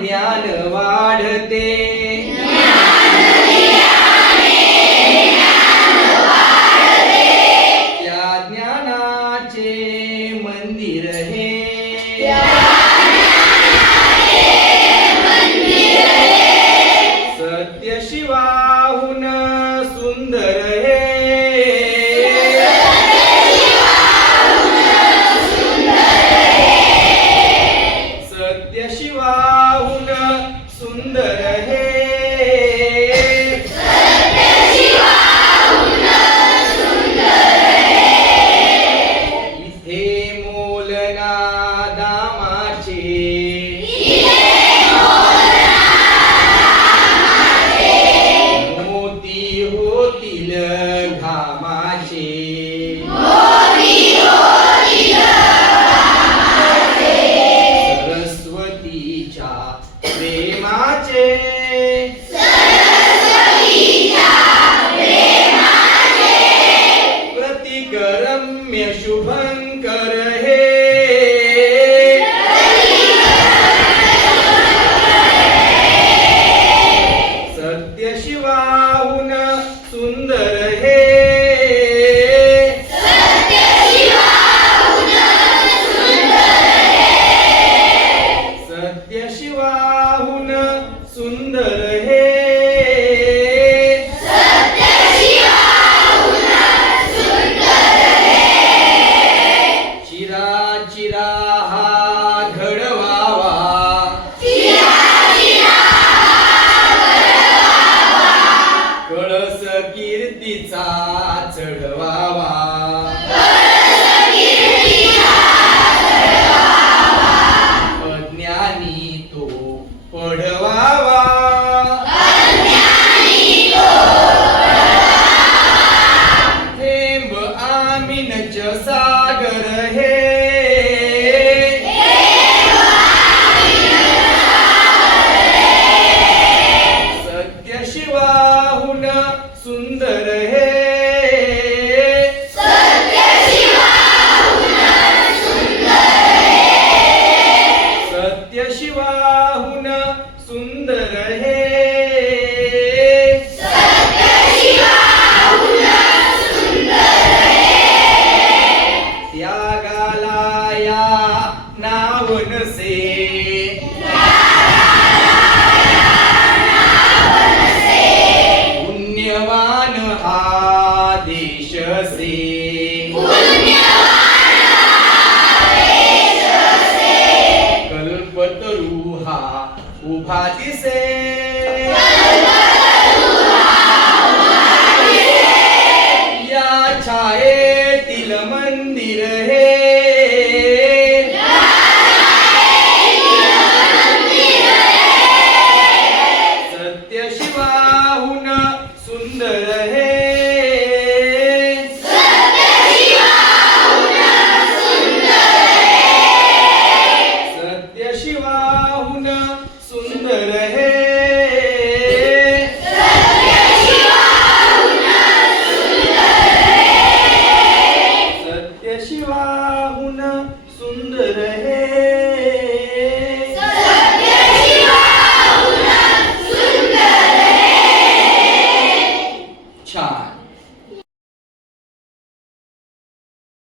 ज्ञान वाढते त्या ज्ञानाचे मंदिर हे सत्य शिवाहून सुंदर हे सत्य शिवाहून सुंदर हे इथे मोलना दामाचे मोती होतील घामाचे सरस्वतीच्या प्रेमाचे प्रतीक रम्य शुभंकर हे सत्य शिवाहून सुंदर हे सत्य शिवाहून सुंदर हे चिरा चिरा हा घडवावा कळस कीर्तीचा चढवावा अज्ञानी तो पढवावा थेंब आमीनच सागर हे सत्य शिवाहून सुंदर हे सत्य शिवाहून सुंदर हे त्यागाला या नाव नसे पुण्यवान हा देश से कल्पतरू हा उभा दिसे या छायेतील मंदिर हे सत्य शिवाहून सुंदर हे सत्य शिवाहून सुंदर हे सत्य शिवाहून सुंदर हे